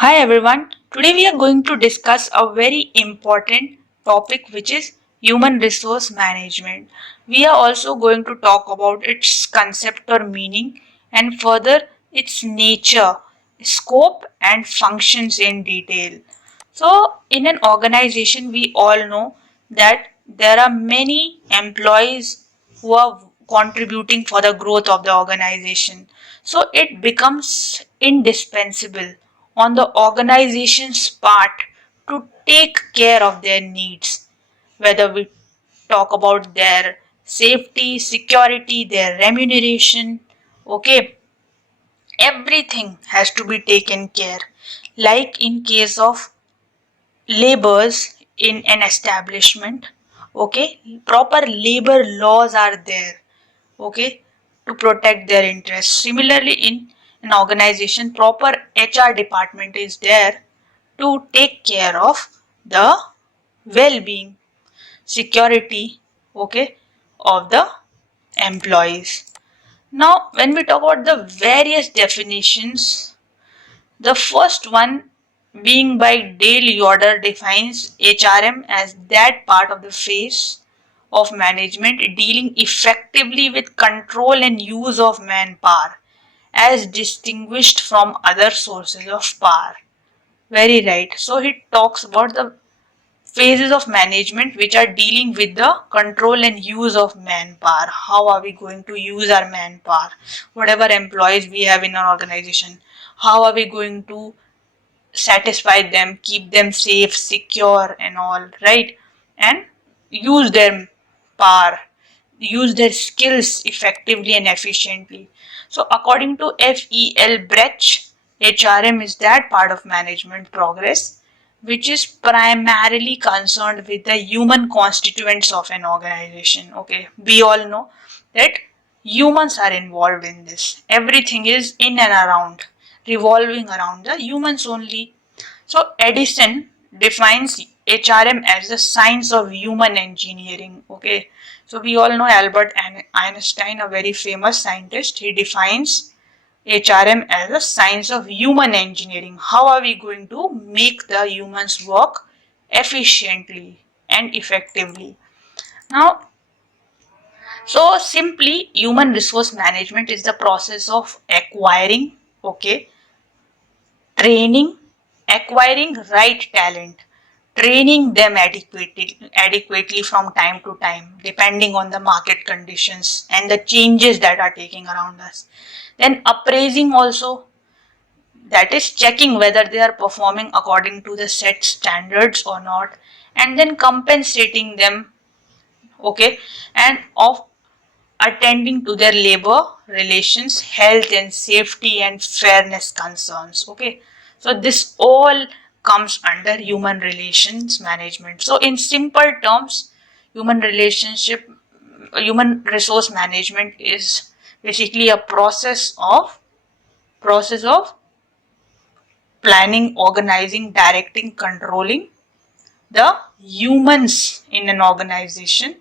Hi everyone. Today we are going to discuss a very important topic which is human resource management. We are also going to talk about its concept or meaning and further its nature, scope and functions in detail. So in an organization we all know that there are many employees who are contributing for the growth of the organization. So it becomes indispensable on the organization's part to take care of their needs, whether we talk about their safety, security, their remuneration. Okay, everything has to be taken care. Like in case of labors in an establishment, okay, proper labor laws are there, okay, to protect their interests. Similarly, in an organization, proper HR department is there to take care of the well-being, security, okay, of the employees. Now, when we talk about the various definitions, the first one being by Dale Yoder defines HRM as that part of the phase of management dealing effectively with control and use of manpower as distinguished from other sources of power. Very right. So he talks about the phases of management which are dealing with the control and use of manpower. How are we going to use our manpower? Whatever employees we have in our organization, how are we going to satisfy them, keep them safe, secure, and all, right? And use their power, use their skills effectively and efficiently. So, according to F.E.L. Brecht, HRM is that part of management progress which is primarily concerned with the human constituents of an organization. Okay, we all know that humans are involved in this. Everything is in and around, revolving around the humans only. So Edison defines HRM as the science of human engineering. Okay, so we all know Albert Einstein, a very famous scientist. He defines HRM as a science of human engineering. How are we going to make the humans work efficiently and effectively? Now, so simply, human resource management is the process of acquiring, okay, training, acquiring right talent, training them adequately from time to time, depending on the market conditions and the changes that are taking around us. Then appraising also, that is checking whether they are performing according to the set standards or not, and then compensating them, okay, and of attending to their labor relations, health and safety and fairness concerns. Okay, so this all comes under human relations management. So in simple terms, human resource management is basically a process of planning, organizing, directing, controlling the humans in an organization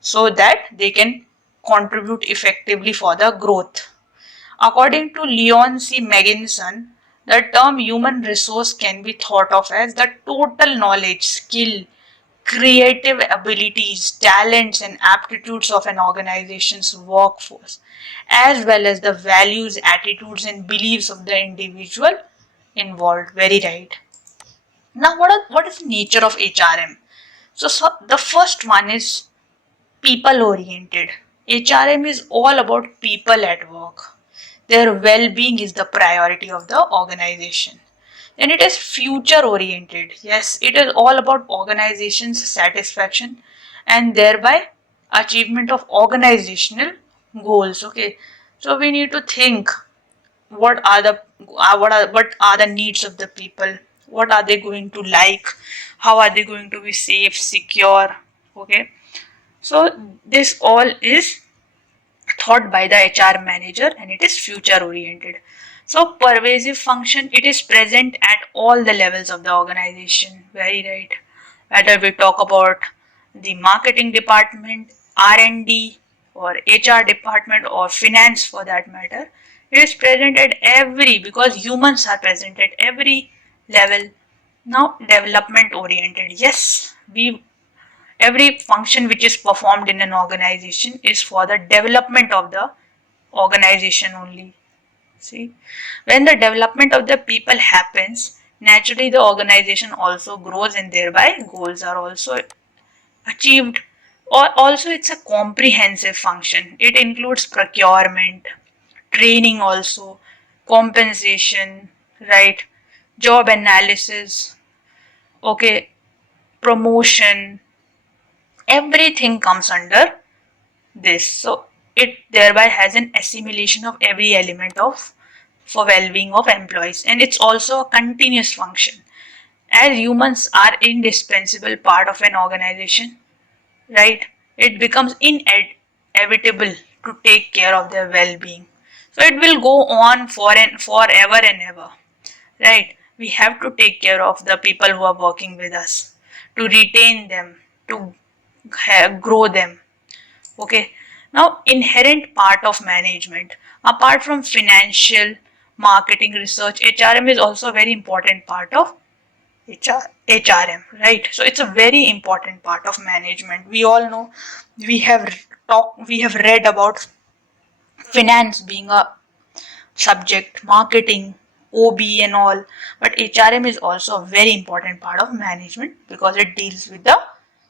so that they can contribute effectively for the growth. According to Leon C. Megginson, the term human resource can be thought of as the total knowledge, skill, creative abilities, talents, and aptitudes of an organization's workforce, as well as the values, attitudes, and beliefs of the individual involved. Very right. Now, what is the nature of HRM? So the first one is people oriented. HRM is all about people at work. Their well being is the priority of the organization. Then it is future oriented. Yes, it is all about organization's satisfaction and thereby achievement of organizational goals. Okay, so we need to think what are the what are the needs of the people, what are they going to like, how are they going to be safe, secure. Okay, so this all is thought by the HR manager and it is future oriented. So pervasive function, it is present at all the levels of the organization. Very right. Whether we talk about the marketing department, R&D or HR department or finance for that matter, it is present at every, because humans are present at every level. Now development oriented. Yes, we every function which is performed in an organization is for the development of the organization only. See, when the development of the people happens, naturally the organization also grows and thereby goals are also achieved. Or also it's a comprehensive function. It includes procurement, training also, compensation, right? Job analysis, okay, promotion, everything comes under this. So it thereby has an assimilation of every element of for well-being of employees, and it's also a continuous function. As humans are indispensable part of an organization, right? It becomes inevitable to take care of their well-being. So it will go on forever and ever, right? We have to take care of the people who are working with us, to retain them, to grow them. Okay. Now, inherent part of management, apart from financial, marketing, research, HRM is also a very important part of HRM, right? So it's a very important part of management. We all know, we have read about finance being a subject, marketing, OB and all, but HRM is also a very important part of management because it deals with the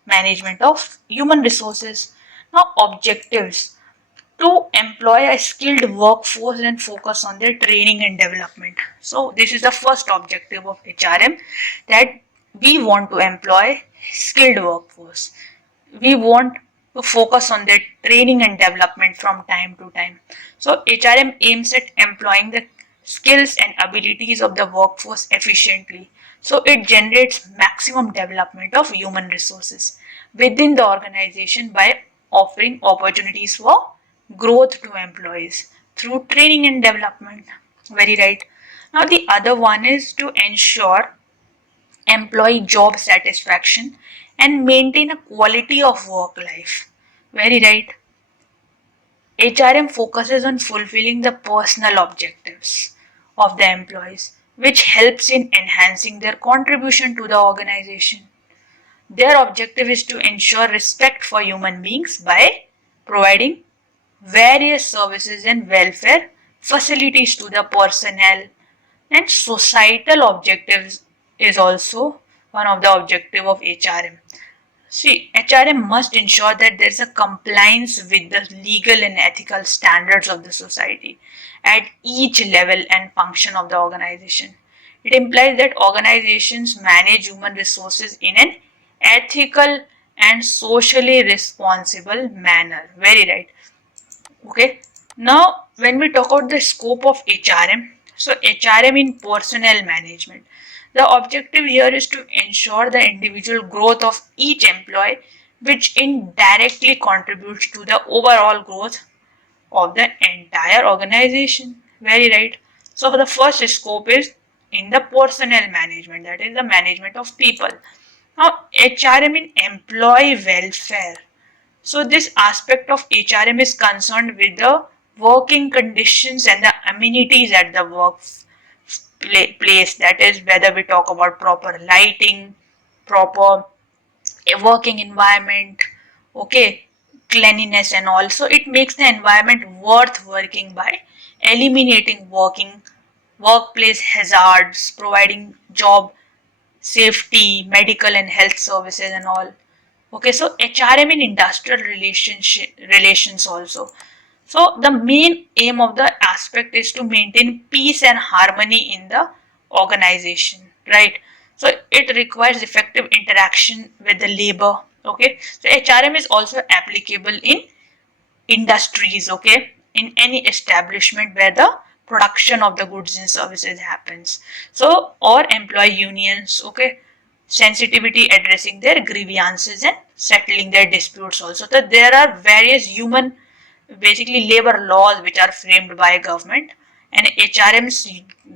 management of human resources. Now, objectives to employ a skilled workforce and focus on their training and development. So this is the first objective of HRM, that we want to employ skilled workforce. We want to focus on their training and development from time to time. So HRM aims at employing the skills and abilities of the workforce efficiently. So it generates maximum development of human resources within the organization by offering opportunities for growth to employees through training and development. Very right. Now the other one is to ensure employee job satisfaction and maintain a quality of work life. Very right. HRM focuses on fulfilling the personal objectives of the employees, which helps in enhancing their contribution to the organization. Their objective is to ensure respect for human beings by providing various services and welfare facilities to the personnel, and societal objectives is also one of the objective of HRM. See, HRM must ensure that there is a compliance with the legal and ethical standards of the society at each level and function of the organization. It implies that organizations manage human resources in an ethical and socially responsible manner. Very right. Okay. Now, when we talk about the scope of HRM, so HRM in personnel management, the objective here is to ensure the individual growth of each employee, which indirectly contributes to the overall growth of the entire organization. Very right. So, the first scope is in the personnel management, that is the management of people. Now, HRM in employee welfare. So this aspect of HRM is concerned with the working conditions and the amenities at the workplace. That is whether we talk about proper lighting, proper working environment, okay, cleanliness and all. So it makes the environment worth working by eliminating workplace hazards, providing job safety, medical and health services and all. Okay, so HRM in industrial relations also. So the main aim of the aspect is to maintain peace and harmony in the organization, right? So it requires effective interaction with the labor. Okay, so HRM is also applicable in industries, okay, in any establishment where the production of the goods and services happens. So or employee unions, okay, sensitivity addressing their grievances and settling their disputes also. So there are various human, basically labor laws which are framed by government, and HRM's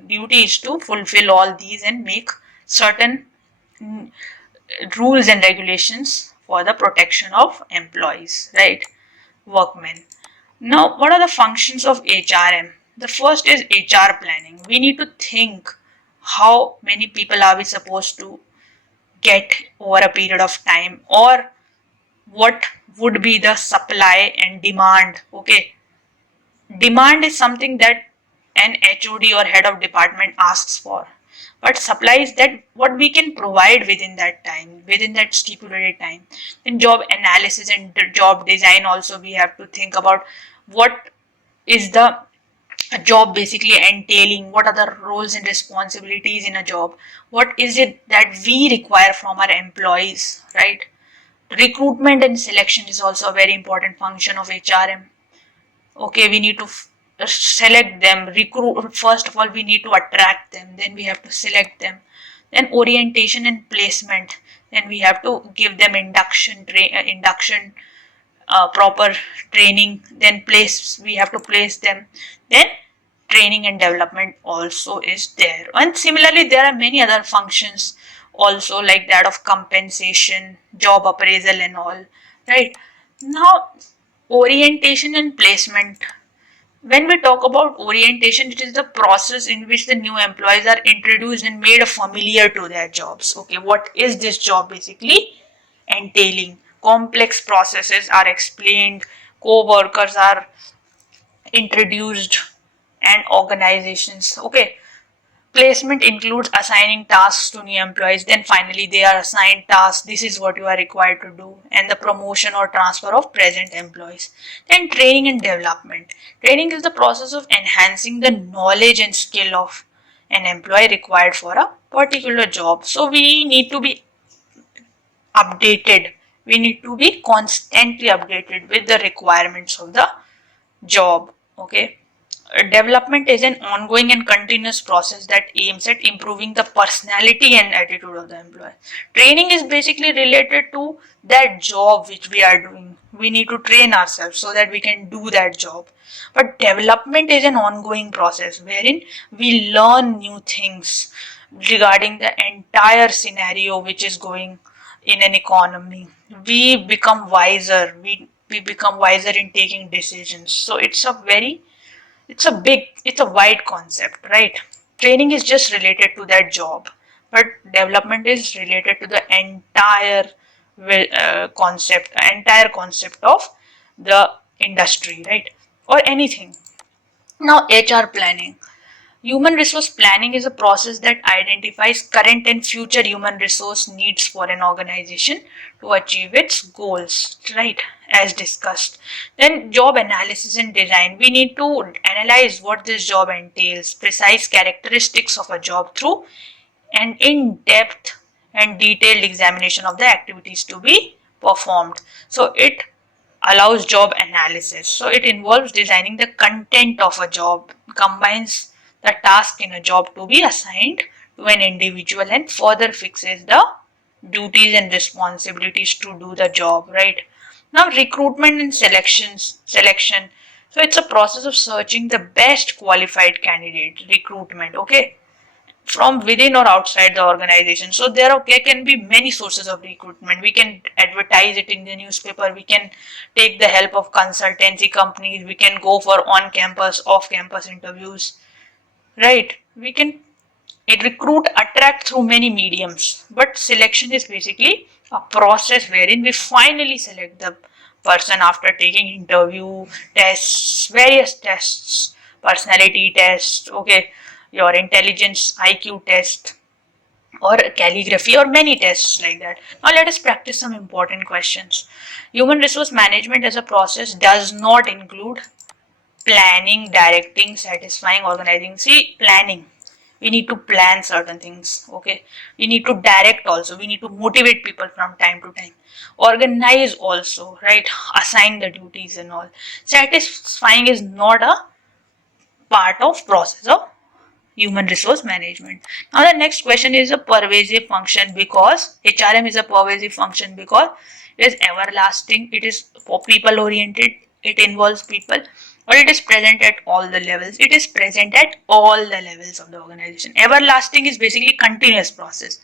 duty is to fulfill all these and make certain rules and regulations for the protection of employees, right, workmen. Now, what are the functions of HRM? The first is HR planning. We need to think how many people are we supposed to get over a period of time, or what would be the supply and demand. Okay, demand is something that an HOD or head of department asks for, but supply is that what we can provide within that time, within that stipulated time. In job analysis and job design also, we have to think about what is the job basically entailing, what are the roles and responsibilities in a job, what is it that we require from our employees, right? Recruitment and selection is also a very important function of HRM. Okay, we need to select them, recruit. First of all, we need to attract them, then we have to select them, then orientation and placement, then we have to give them induction, proper training, then place, we have to place them, then training and development also is there. And similarly, there are many other functions also, like that of compensation, job appraisal and all, right? Now, orientation and placement. When we talk about orientation, it is the process in which the new employees are introduced and made familiar to their jobs. Okay, what is this job basically entailing? Complex processes are explained, co-workers are introduced, and organizations. Okay, placement includes assigning tasks to new employees, then finally they are assigned tasks, this is what you are required to do, and the promotion or transfer of present employees. Then training and development. Training is the process of enhancing the knowledge and skill of an employee required for a particular job. So we need to be updated, we need to be constantly updated with the requirements of the job. Okay, development is an ongoing and continuous process that aims at improving the personality and attitude of the employee. Training is basically related to that job which we are doing. We need to train ourselves so that we can do that job. But development is an ongoing process wherein we learn new things regarding the entire scenario which is going in an economy. We become wiser. We become wiser in taking decisions. So it's a wide concept, right? Training is just related to that job, but development is related to the entire concept of the industry, right? Or anything. Now, HR planning. Human resource planning is a process that identifies current and future human resource needs for an organization to achieve its goals, right? As discussed. Then, job analysis and design. We need to analyze what this job entails, precise characteristics of a job through an in depth and detailed examination of the activities to be performed. So, it allows job analysis. So it involves designing the content of a job, combines the task in a job to be assigned to an individual, and further fixes the duties and responsibilities to do the job, right? Now, recruitment and selection. So it's a process of searching the best qualified candidate, recruitment, okay, from within or outside the organization. So there can be many sources of recruitment. We can advertise it in the newspaper, we can take the help of consultancy companies, we can go for on campus, off campus interviews, right? We can recruit, attract through many mediums, but selection is basically a process wherein we finally select the person after taking interview, tests, various tests, personality test, okay, your intelligence IQ test, or calligraphy, or many tests like that. Now let us practice some important questions. Human resource management as a process does not include planning, directing, satisfying, organizing. See, planning, we need to plan certain things, okay? We need to direct also, we need to motivate people from time to time, organize also, right? Assign the duties and all. Satisfying is not a part of process of human resource management. Now the next question is a pervasive function, because HRM is a pervasive function because it is everlasting, it is people oriented, it involves people, but it is present at all the levels. It is present at all the levels of the organization. Everlasting is basically continuous process,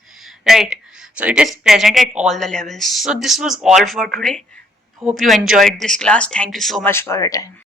right? So it is present at all the levels. So this was all for today. Hope you enjoyed this class. Thank you so much for your time.